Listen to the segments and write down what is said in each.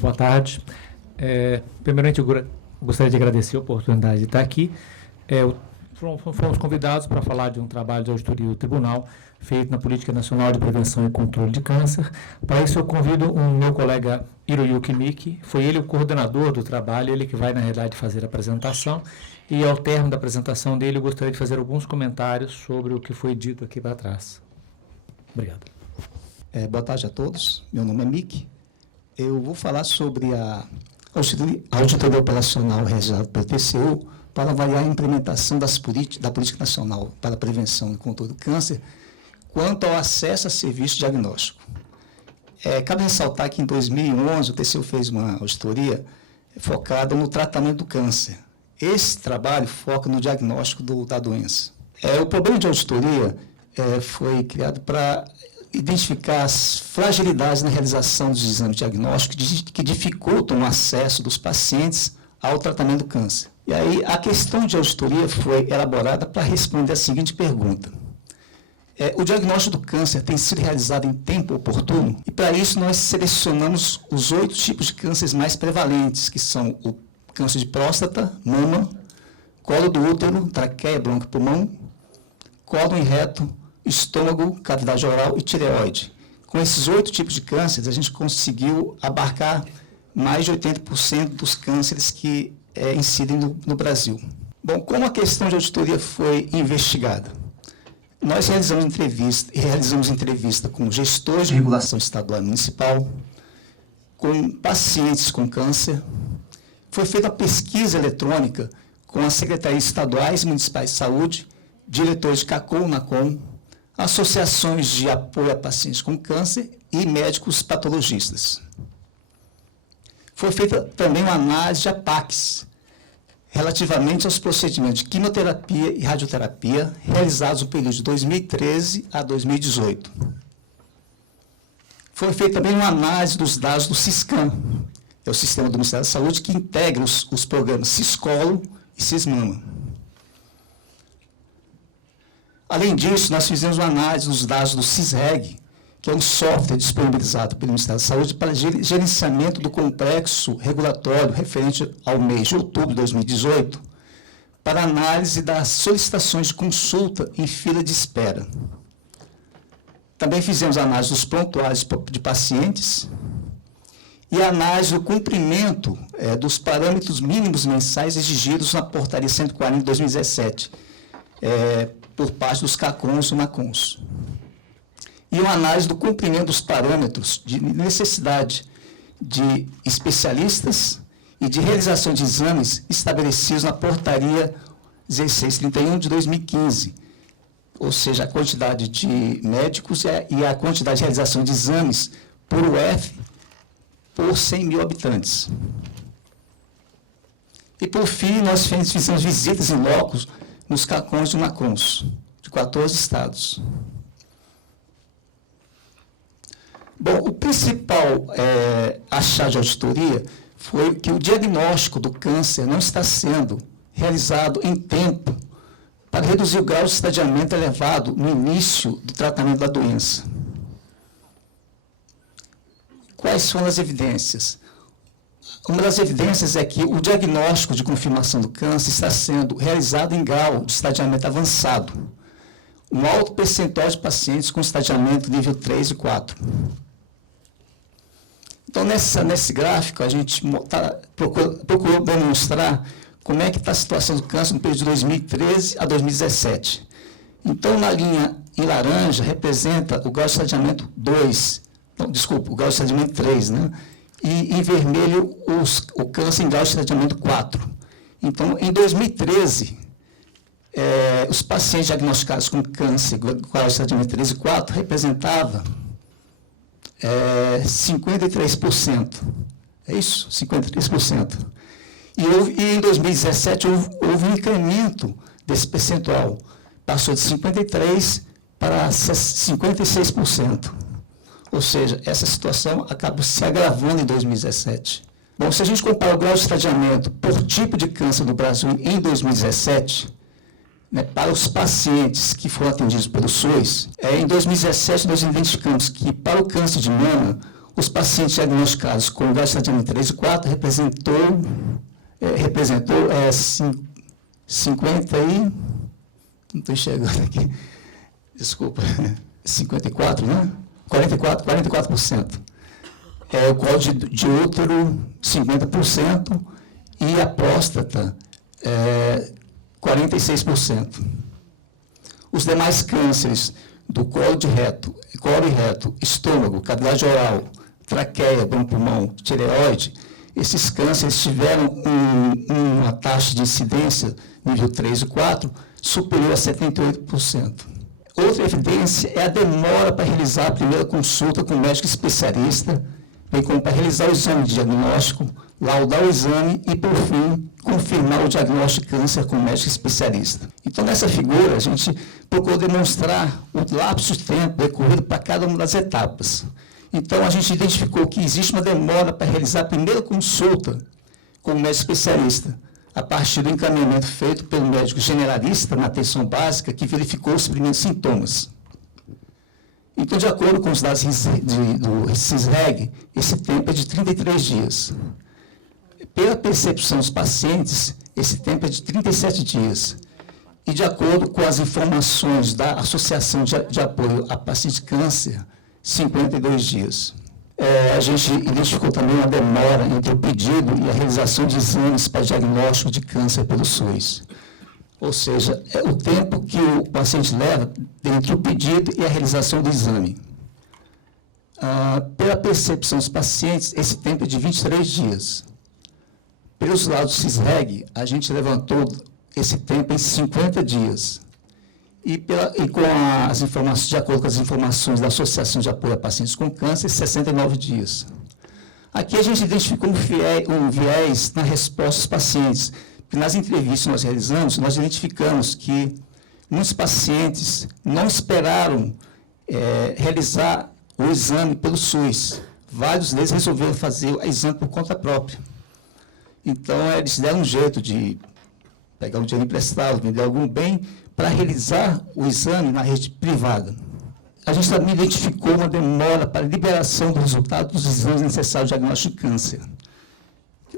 Boa tarde. Primeiramente, eu gostaria de agradecer a oportunidade de estar aqui. Fomos convidados para falar de um trabalho de auditoria do Tribunal, feito na Política Nacional de Prevenção e Controle de Câncer. Para isso, eu convido o meu colega Hiroyuki Miki. Foi ele o coordenador do trabalho, ele que vai, na realidade, fazer a apresentação. E, ao término da apresentação dele, eu gostaria de fazer alguns comentários sobre o que foi dito aqui para trás. Obrigado. Boa tarde a todos. Meu nome é Miki. Eu vou falar sobre a auditoria operacional realizada pelo TCU para avaliar a implementação da Política Nacional para a Prevenção e Controle do Câncer quanto ao acesso a serviço de diagnóstico. Cabe ressaltar que, em 2011, o TCU fez uma auditoria focada no tratamento do câncer. Esse trabalho foca no diagnóstico da doença. O problema de auditoria foi criado para identificar as fragilidades na realização dos exames diagnósticos que dificultam o acesso dos pacientes ao tratamento do câncer. E aí, a questão de auditoria foi elaborada para responder a seguinte pergunta. O diagnóstico do câncer tem sido realizado em tempo oportuno? E, para isso, nós selecionamos os 8 tipos de cânceres mais prevalentes, que são o câncer de próstata, mama, colo do útero, traqueia, bronco e pulmão, cólon e reto, estômago, cavidade oral e tireoide. Com esses 8 tipos de cânceres, a gente conseguiu abarcar mais de 80% dos cânceres que incidem no Brasil. Bom, como a questão de auditoria foi investigada? Nós realizamos entrevista com gestores de regulação estadual e municipal, com pacientes com câncer. Foi feita a pesquisa eletrônica com as secretarias estaduais e municipais de saúde, diretores de CACOM, NACOM, associações de apoio a pacientes com câncer e médicos patologistas. Foi feita também uma análise de APACs, relativamente aos procedimentos de quimioterapia e radioterapia realizados no período de 2013 a 2018. Foi feita também uma análise dos dados do SISCAM, o Sistema do Ministério da Saúde, que integra os programas Siscolo e Sismama. Além disso, nós fizemos uma análise dos dados do SISREG, que é um software disponibilizado pelo Ministério da Saúde para gerenciamento do complexo regulatório referente ao mês de outubro de 2018, para análise das solicitações de consulta em fila de espera. Também fizemos a análise dos prontuários de pacientes e a análise do cumprimento dos parâmetros mínimos mensais exigidos na Portaria 140 de 2017, por parte dos CACONs e NACONs. E uma análise do cumprimento dos parâmetros de necessidade de especialistas e de realização de exames estabelecidos na Portaria 1631 de 2015, ou seja, a quantidade de médicos e a quantidade de realização de exames por UF por 100 mil habitantes. E, por fim, nós fizemos visitas em locos nos CACONs e NACONs, de 14 estados. Bom, o principal achado de auditoria foi que o diagnóstico do câncer não está sendo realizado em tempo para reduzir o grau de estadiamento elevado no início do tratamento da doença. Quais foram as evidências? Uma das evidências é que o diagnóstico de confirmação do câncer está sendo realizado em grau de estadiamento avançado, um alto percentual de pacientes com estadiamento nível 3 e 4. Então, nesse gráfico, a gente procurou demonstrar como é que está a situação do câncer no período de 2013 a 2017. Então, na linha em laranja, representa o grau de estadiamento 2, o grau de estadiamento 3, né? E em vermelho, o câncer em grau de estadiamento 4. Então, em 2013, os pacientes diagnosticados com câncer, grau de estadiamento 3 e 4, representava 53%. É isso? 53%. E em 2017 houve um incremento desse percentual. Passou de 53% para 56%. Ou seja, essa situação acaba se agravando em 2017. Bom, se a gente comparar o grau de estadiamento por tipo de câncer no Brasil em 2017, para os pacientes que foram atendidos pelo SUS, em 2017 nós identificamos que para o câncer de mama, os pacientes diagnosticados com gastrectomia 3 e 4 representou 50 e... Não estou enxergando aqui. Desculpa. 54, né? 44%. O colo de útero, 50%, e a próstata, 46%. Os demais cânceres do colo e reto, estômago, cavidade oral, traqueia, bronco-pulmão, tireoide, esses cânceres tiveram uma taxa de incidência, nível 3 e 4, superior a 78%. Outra evidência é a demora para realizar a primeira consulta com o médico especialista, bem como para realizar o exame de diagnóstico, laudar o exame e, por fim, confirmar o diagnóstico de câncer com o médico especialista. Então, nessa figura, a gente procurou demonstrar o lapso de tempo decorrido para cada uma das etapas. Então, a gente identificou que existe uma demora para realizar a primeira consulta com o médico especialista, a partir do encaminhamento feito pelo médico generalista na atenção básica, que verificou os primeiros sintomas. Então, de acordo com os dados do CISREG, esse tempo é de 33 dias. Pela percepção dos pacientes, esse tempo é de 37 dias. E, de acordo com as informações da Associação de Apoio a Pacientes de Câncer, 52 dias. A gente identificou também uma demora entre o pedido e a realização de exames para diagnóstico de câncer pelo SUS. Ou seja, é o tempo que o paciente leva entre o pedido e a realização do exame. Pela percepção dos pacientes, esse tempo é de 23 dias. Pelos lados do CISREG, a gente levantou esse tempo em 50 dias. E com as informações, de acordo com as informações da Associação de Apoio a Pacientes com Câncer, 69 dias. Aqui a gente identificou um viés na resposta dos pacientes. Nas entrevistas que nós realizamos, nós identificamos que muitos pacientes não esperaram realizar o exame pelo SUS. Vários deles resolveram fazer o exame por conta própria. Então, eles deram um jeito de pegar um dinheiro emprestado, vender algum bem, para realizar o exame na rede privada. A gente também identificou uma demora para a liberação do resultado dos exames necessários ao diagnóstico de câncer.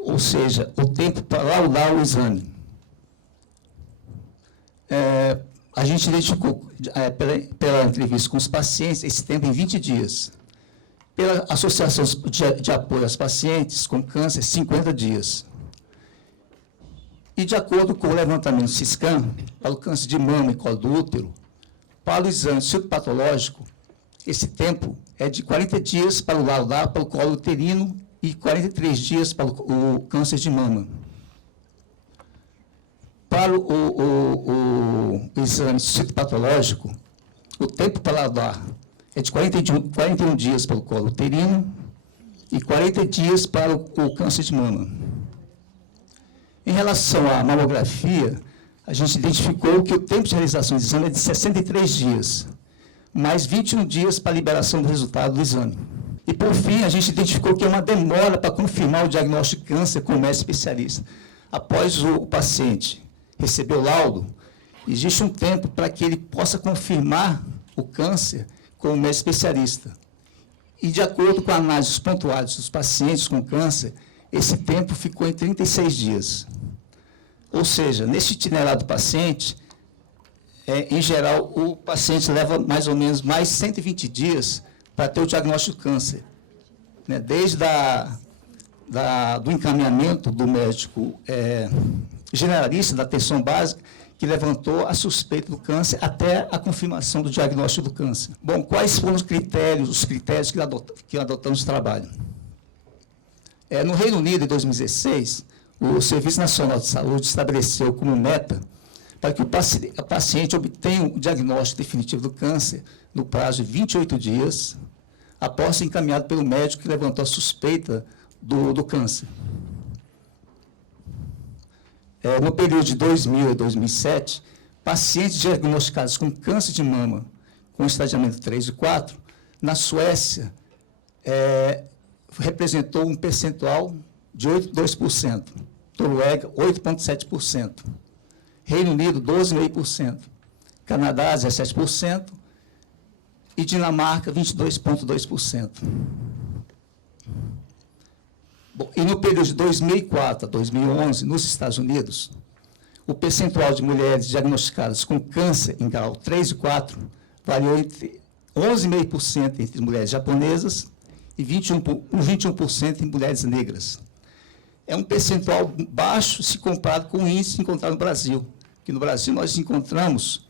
Ou seja, o tempo para laudar o exame. A gente identificou, pela entrevista com os pacientes, esse tempo em 20 dias. Pela Associação de Apoio aos Pacientes com Câncer, 50 dias. E, de acordo com o levantamento Siscam, para o câncer de mama e colo do útero, para o exame citopatológico, esse tempo é de 40 dias para o laudar para o colo uterino e 43 dias para o câncer de mama. Para o exame citopatológico, o tempo para laudar é de 41 dias para o colo uterino e 40 dias para o câncer de mama. Em relação à mamografia, a gente identificou que o tempo de realização do exame é de 63 dias, mais 21 dias para a liberação do resultado do exame. E, por fim, a gente identificou que é uma demora para confirmar o diagnóstico de câncer com o médico especialista. Após o paciente receber o laudo, existe um tempo para que ele possa confirmar o câncer com o médico especialista. E, de acordo com a análise dos prontuários dos pacientes com câncer, esse tempo ficou em 36 dias. Ou seja, nesse itinerário do paciente, em geral, o paciente leva mais ou menos mais 120 dias para ter o diagnóstico de câncer. Né? Desde do encaminhamento do médico generalista da atenção básica, que levantou a suspeita do câncer, até a confirmação do diagnóstico do câncer. Bom, quais foram os critérios que adotamos no trabalho? No Reino Unido, em 2016, o Serviço Nacional de Saúde estabeleceu como meta para que o paciente obtenha o diagnóstico definitivo do câncer no prazo de 28 dias, após ser encaminhado pelo médico que levantou a suspeita do câncer. No período de 2000 a 2007, pacientes diagnosticados com câncer de mama com estadiamento 3 e 4, na Suécia, representou um percentual de 8,2%, Noruega, 8,7%, Reino Unido, 12,5%, Canadá, 17% e Dinamarca, 22,2%. Bom, e no período de 2004 a 2011, nos Estados Unidos, o percentual de mulheres diagnosticadas com câncer em grau 3 e 4 variou entre 11,5% entre mulheres japonesas e 21% em mulheres negras. É um percentual baixo se comparado com o índice encontrado no Brasil, que no Brasil nós encontramos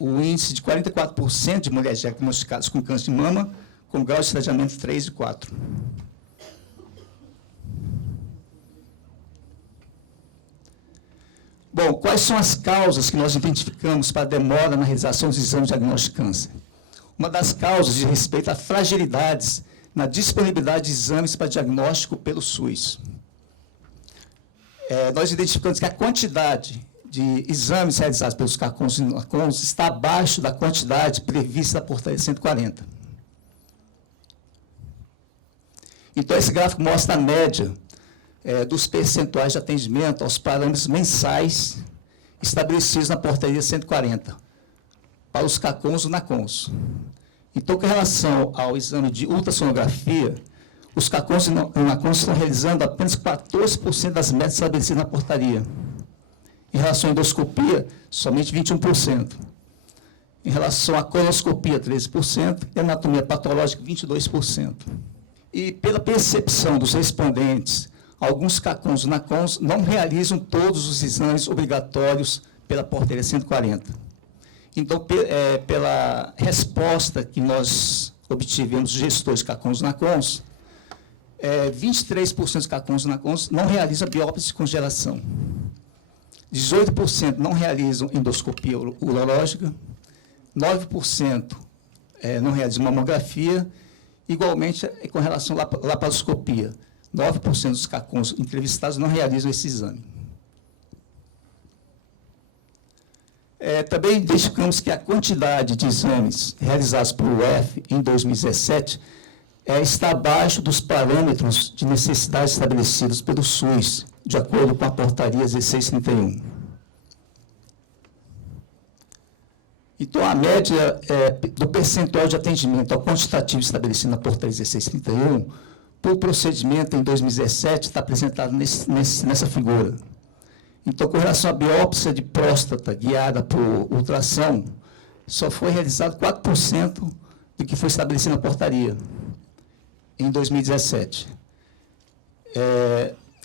o índice de 44% de mulheres diagnosticadas com câncer de mama, com grau de estadiamento 3 e 4. Bom, quais são as causas que nós identificamos para a demora na realização dos exames de diagnóstico de câncer? Uma das causas diz respeito a fragilidades na disponibilidade de exames para diagnóstico pelo SUS. Nós identificamos que a quantidade de exames realizados pelos CACONs e NACONs está abaixo da quantidade prevista na portaria 140. Então, esse gráfico mostra a média dos percentuais de atendimento aos parâmetros mensais estabelecidos na portaria 140, para os CACONs e NACONs. Então, com relação ao exame de ultrassonografia, os CACONs e NACONs estão realizando apenas 14% das metas estabelecidas na portaria. Em relação à endoscopia, somente 21%. Em relação à colonoscopia, 13%, e anatomia patológica, 22%. E pela percepção dos respondentes, alguns CACONs e NACONs não realizam todos os exames obrigatórios pela portaria 140. Então, pela resposta que nós obtivemos dos gestores CACONs e NACONs, 23% dos CACONs e NACONs não realizam biópsia de congelação. 18% não realizam endoscopia urológica, 9% não realizam mamografia, igualmente com relação à laparoscopia. 9% dos CACONs entrevistados não realizam esse exame. Também identificamos que a quantidade de exames realizados por UF em 2017 está abaixo dos parâmetros de necessidade estabelecidos pelo SUS, de acordo com a portaria 1631. Então, a média do percentual de atendimento ao quantitativo estabelecido na portaria 1631, por procedimento em 2017, está apresentado nessa figura. Então, com relação à biópsia de próstata guiada por ultrassom, só foi realizado 4% do que foi estabelecido na portaria, em 2017.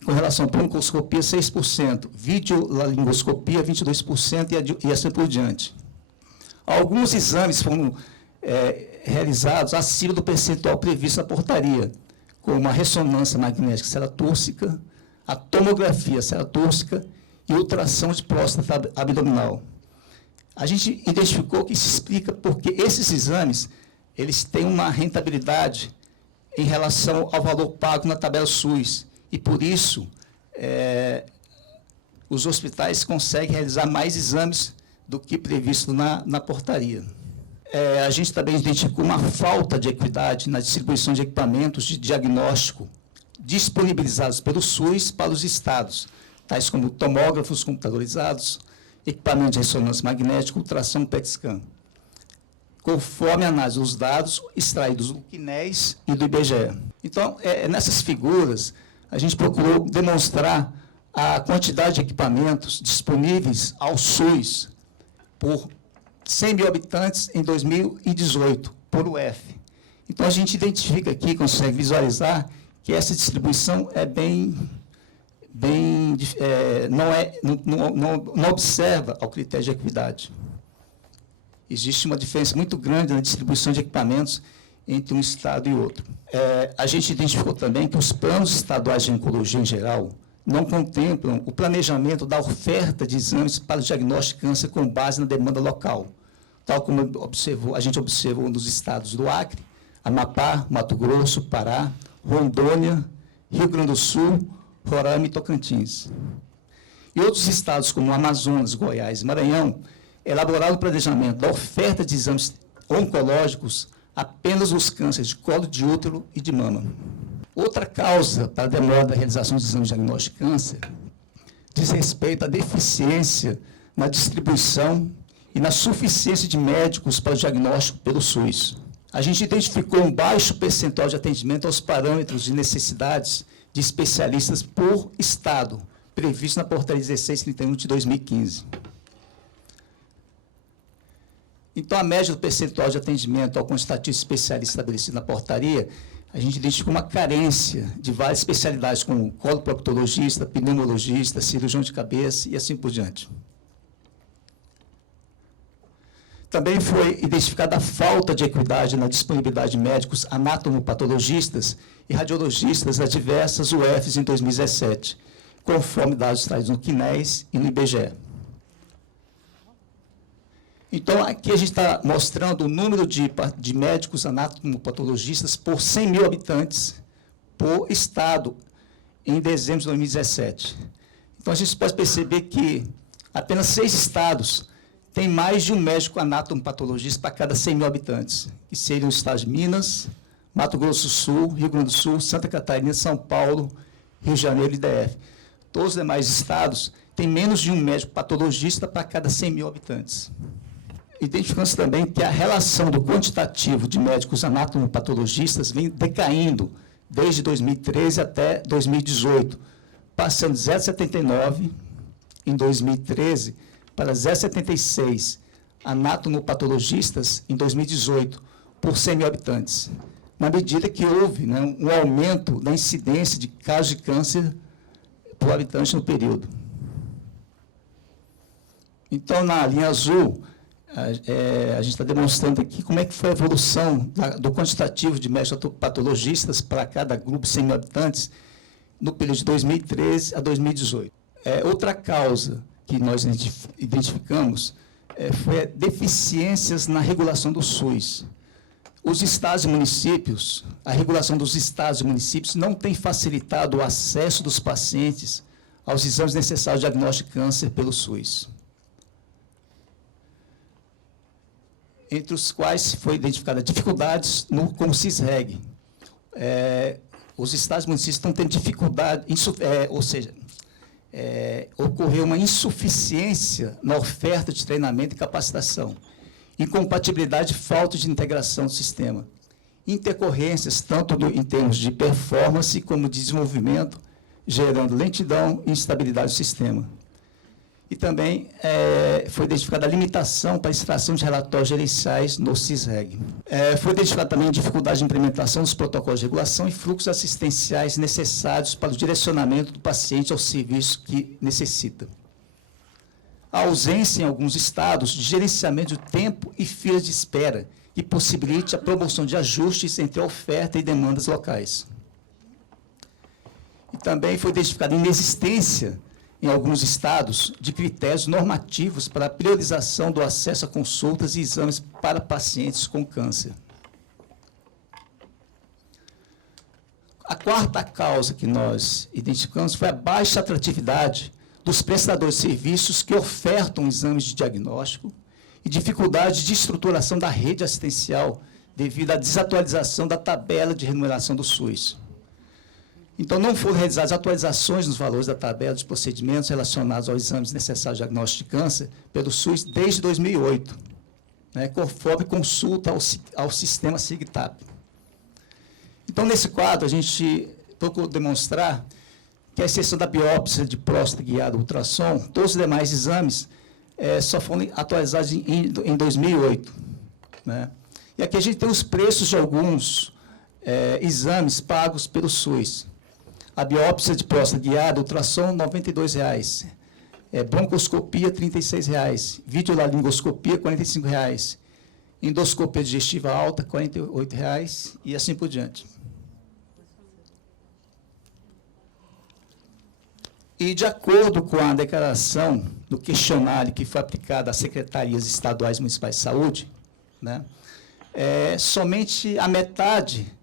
Com relação à broncoscopia, 6%, videolaringoscopia, 22% e assim por diante. Alguns exames foram realizados acima do percentual previsto na portaria, como a ressonância magnética ceratúrcica, a tomografia ceratúrcica e ultrassom de próstata abdominal. A gente identificou que isso explica porque esses exames eles têm uma rentabilidade em relação ao valor pago na tabela SUS, e, por isso, os hospitais conseguem realizar mais exames do que previsto na portaria. A gente também identificou uma falta de equidade na distribuição de equipamentos de diagnóstico disponibilizados pelo SUS para os estados, tais como tomógrafos computadorizados, equipamento de ressonância magnética, ultrassom PET-scan, conforme a análise dos dados extraídos do CNES e do IBGE. Então, nessas figuras, a gente procurou demonstrar a quantidade de equipamentos disponíveis ao SUS por 100 mil habitantes em 2018, por UF. Então, a gente identifica aqui, consegue visualizar, que essa distribuição não observa ao critério de equidade. Existe uma diferença muito grande na distribuição de equipamentos entre um estado e outro. A gente identificou também que os planos estaduais de oncologia em geral não contemplam o planejamento da oferta de exames para o diagnóstico de câncer com base na demanda local, tal como a gente observou nos estados do Acre, Amapá, Mato Grosso, Pará, Rondônia, Rio Grande do Sul, Roraima e Tocantins. E outros estados, como Amazonas, Goiás e Maranhão, elaboraram o planejamento da oferta de exames oncológicos apenas nos cânceres de colo de útero e de mama. Outra causa para a demora da realização dos exames de diagnóstico de câncer diz respeito à deficiência na distribuição e na suficiência de médicos para o diagnóstico pelo SUS. a gente identificou um baixo percentual de atendimento aos parâmetros de necessidades de especialistas por Estado, previsto na Portaria 1631 de 2015. Então, a média do percentual de atendimento ao quantitativo especialista estabelecido na portaria, a gente identificou uma carência de várias especialidades, como coloproctologista, pneumologista, cirurgião de cabeça e assim por diante. Também foi identificada a falta de equidade na disponibilidade de médicos anatomopatologistas e radiologistas das diversas UFs em 2017, conforme dados trazidos no CNES e no IBGE. Então, aqui a gente está mostrando o número de médicos anatomopatologistas por 100 mil habitantes por estado em dezembro de 2017. Então, a gente pode perceber que apenas 6 estados têm mais de um médico anatomopatologista para cada 100 mil habitantes, que seriam os estados de Minas, Mato Grosso do Sul, Rio Grande do Sul, Santa Catarina, São Paulo, Rio de Janeiro e DF. Todos os demais estados têm menos de um médico patologista para cada 100 mil habitantes. Identificamos também que a relação do quantitativo de médicos anatomopatologistas vem decaindo desde 2013 até 2018, passando de 0,79 em 2013 para 0,76 anatomopatologistas em 2018, por 100 mil habitantes, na medida que houve, né, um aumento da incidência de casos de câncer por habitante no período. Então, na linha azul, a gente está demonstrando aqui como é que foi a evolução do quantitativo de médicos patologistas para cada grupo de 100 mil habitantes no período de 2013 a 2018. Outra causa que nós identificamos foi deficiências na regulação do SUS. Os estados e municípios, a regulação dos estados e municípios não tem facilitado o acesso dos pacientes aos exames necessários de diagnóstico de câncer pelo SUS, entre os quais foi identificada dificuldades com o CISREG. Os estados e municípios estão tendo dificuldade, ou seja, ocorreu uma insuficiência na oferta de treinamento e capacitação, incompatibilidade e falta de integração do sistema, intercorrências tanto em termos de performance como de desenvolvimento, gerando lentidão e instabilidade do sistema. E também foi identificada a limitação para a extração de relatórios gerenciais no CISREG. Foi identificada também a dificuldade de implementação dos protocolos de regulação e fluxos assistenciais necessários para o direcionamento do paciente ao serviço que necessita. A ausência em alguns estados de gerenciamento de tempo e filas de espera, que possibilite a promoção de ajustes entre a oferta e demandas locais. E também foi identificada a inexistência em alguns estados, de critérios normativos para a priorização do acesso a consultas e exames para pacientes com câncer. A quarta causa que nós identificamos foi a baixa atratividade dos prestadores de serviços que ofertam exames de diagnóstico e dificuldade de estruturação da rede assistencial devido à desatualização da tabela de remuneração do SUS. Então, não foram realizadas atualizações nos valores da tabela de procedimentos relacionados aos exames necessários de diagnóstico de câncer pelo SUS desde 2008, né, conforme consulta ao sistema SIGTAP. Então, nesse quadro, a gente procurou demonstrar que, à exceção da biópsia de próstata guiada ultrassom, todos os demais exames só foram atualizados em 2008. Né? E aqui a gente tem os preços de alguns exames pagos pelo SUS. A biópsia de próstata guiada, ultrassom, R$ 92,00. Broncoscopia, R$ 36,00. Videolaringoscopia, R$ 45,00. Endoscopia digestiva alta, R$ 48,00. E assim por diante. E, de acordo com a declaração do questionário que foi aplicado às secretarias estaduais e municipais de saúde, né, somente a metade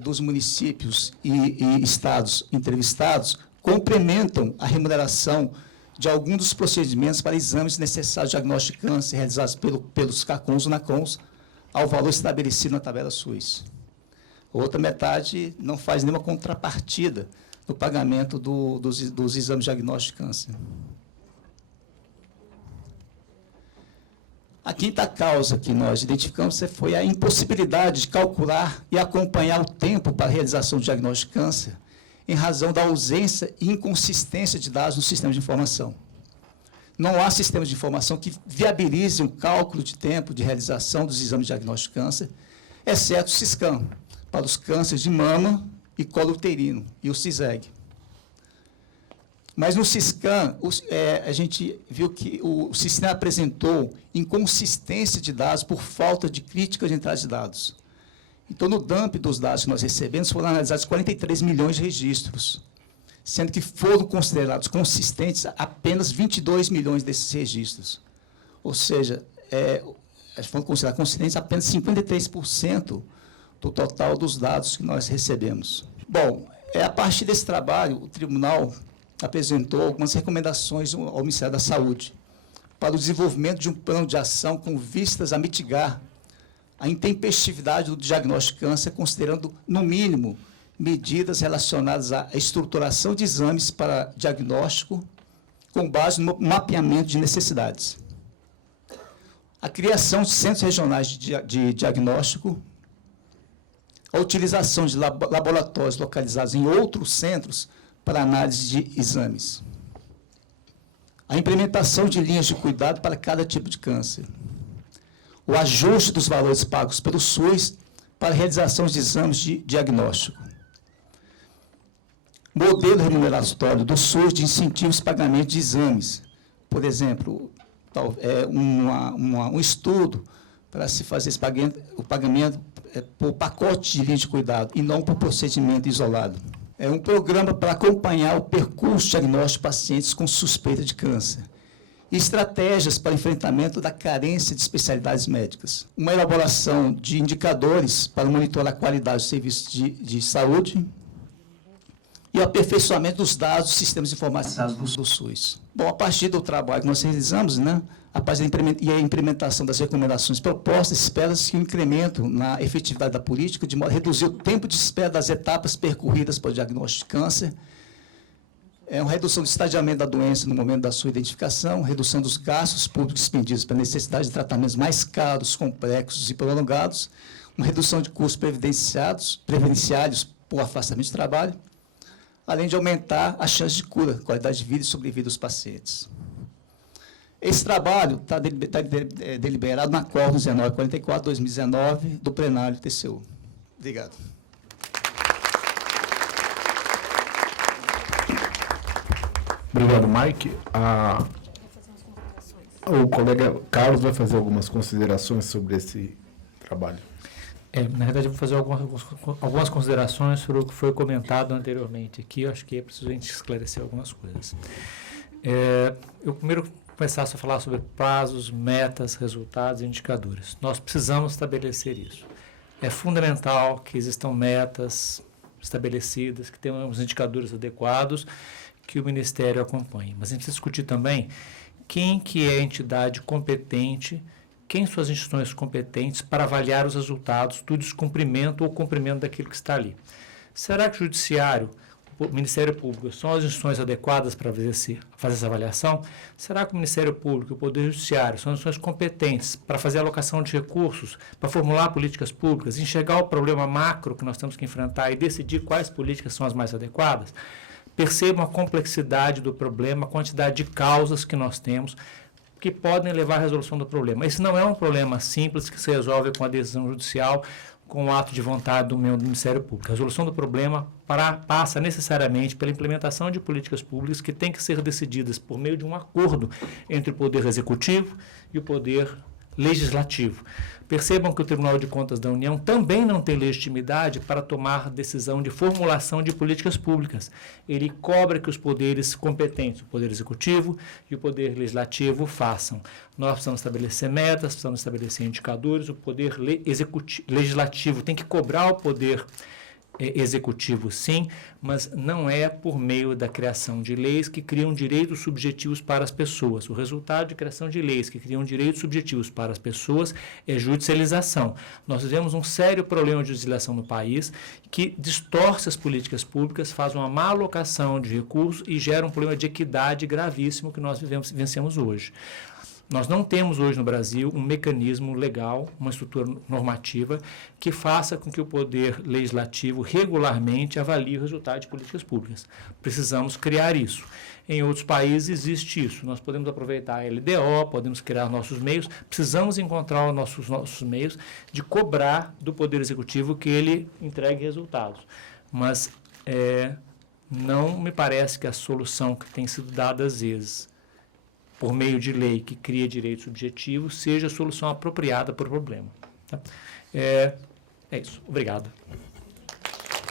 dos municípios e estados entrevistados complementam a remuneração de algum dos procedimentos para exames necessários de diagnóstico de câncer realizados pelos CACONs ou NACONs ao valor estabelecido na tabela SUS. A outra metade não faz nenhuma contrapartida no pagamento dos exames de diagnóstico de câncer. A quinta causa que nós identificamos foi a impossibilidade de calcular e acompanhar o tempo para a realização do diagnóstico de câncer, em razão da ausência e inconsistência de dados no sistema de informação. Não há sistema de informação que viabilize um cálculo de tempo de realização dos exames de diagnóstico de câncer, exceto o Siscam, para os cânceres de mama e colo uterino, e o CISEG. Mas no Siscam, a gente viu que o sistema apresentou inconsistência de dados por falta de crítica de entrada de dados. Então, no dump dos dados que nós recebemos, foram analisados 43 milhões de registros, sendo que foram considerados consistentes apenas 22 milhões desses registros. Ou seja, foram considerados consistentes apenas 53% do total dos dados que nós recebemos. Bom, a partir desse trabalho, o tribunal apresentou algumas recomendações ao Ministério da Saúde para o desenvolvimento de um plano de ação com vistas a mitigar a intempestividade do diagnóstico de câncer, considerando, no mínimo, medidas relacionadas à estruturação de exames para diagnóstico com base no mapeamento de necessidades. A criação de centros regionais de diagnóstico, a utilização de laboratórios localizados em outros centros para análise de exames. A implementação de linhas de cuidado para cada tipo de câncer. O ajuste dos valores pagos pelo SUS para a realização de exames de diagnóstico. Modelo remuneratório do SUS de incentivos de pagamento de exames. Por exemplo, um estudo para se fazer o pagamento por pacote de linha de cuidado e não por procedimento isolado. É um programa para acompanhar o percurso diagnóstico de pacientes com suspeita de câncer. E estratégias para enfrentamento da carência de especialidades médicas. Uma elaboração de indicadores para monitorar a qualidade dos serviços de saúde e o aperfeiçoamento dos dados dos sistemas informatizados do SUS. Bom, a partir do trabalho que nós realizamos, a implementação das recomendações propostas, espera-se que o incremento na efetividade da política, de modo a reduzir o tempo de espera das etapas percorridas para o diagnóstico de câncer, uma redução do estadiamento da doença no momento da sua identificação, redução dos gastos públicos expendidos para necessidade de tratamentos mais caros, complexos e prolongados, uma redução de custos previdenciários por afastamento de trabalho, além de aumentar a chance de cura, qualidade de vida e sobrevida dos pacientes. Esse trabalho está deliberado na Acordo 1944/2019 do plenário TCU. Obrigado. Obrigado, Mike. O colega Carlos vai fazer algumas considerações sobre esse trabalho. Na verdade, eu vou fazer algumas considerações sobre o que foi comentado anteriormente aqui. Eu acho que é preciso a gente esclarecer algumas coisas. Eu primeiro começar a falar sobre prazos, metas, resultados e indicadores. Nós precisamos estabelecer isso. É fundamental que existam metas estabelecidas, que tenhamos indicadores adequados, que o Ministério acompanhe. Mas a gente precisa discutir também quem que é a entidade competente, quem são as instituições competentes para avaliar os resultados do descumprimento ou cumprimento daquilo que está ali. Será que o Judiciário, o Ministério Público, são as instituições adequadas para fazer essa avaliação? Será que o Ministério Público e o Poder Judiciário são as instituições competentes para fazer a alocação de recursos, para formular políticas públicas, enxergar o problema macro que nós temos que enfrentar e decidir quais políticas são as mais adequadas? Percebam a complexidade do problema, a quantidade de causas que nós temos que podem levar à resolução do problema. Esse não é um problema simples que se resolve com a decisão judicial, com o ato de vontade do Ministério Público. A resolução do problema passa necessariamente pela implementação de políticas públicas que têm que ser decididas por meio de um acordo entre o Poder Executivo e o Poder Legislativo. Percebam que o Tribunal de Contas da União também não tem legitimidade para tomar decisão de formulação de políticas públicas. Ele cobra que os poderes competentes, o Poder Executivo e o Poder Legislativo, façam. Nós precisamos estabelecer metas, precisamos estabelecer indicadores, o Poder Legislativo tem que cobrar o Poder Executivo, sim, mas não é por meio da criação de leis que criam direitos subjetivos para as pessoas. O resultado de criação de leis que criam direitos subjetivos para as pessoas é judicialização. Nós vivemos um sério problema de judicialização no país que distorce as políticas públicas, faz uma má alocação de recursos e gera um problema de equidade gravíssimo que nós vivenciamos hoje. Nós não temos hoje no Brasil um mecanismo legal, uma estrutura normativa que faça com que o poder legislativo regularmente avalie o resultado de políticas públicas. Precisamos criar isso. Em outros países existe isso. Nós podemos aproveitar a LDO, podemos criar nossos meios, precisamos encontrar os nossos meios de cobrar do Poder Executivo que ele entregue resultados. Mas não me parece que a solução que tem sido dada às vezes, por meio de lei que cria direitos subjetivos, seja a solução apropriada para o problema. Tá? É isso. Obrigado.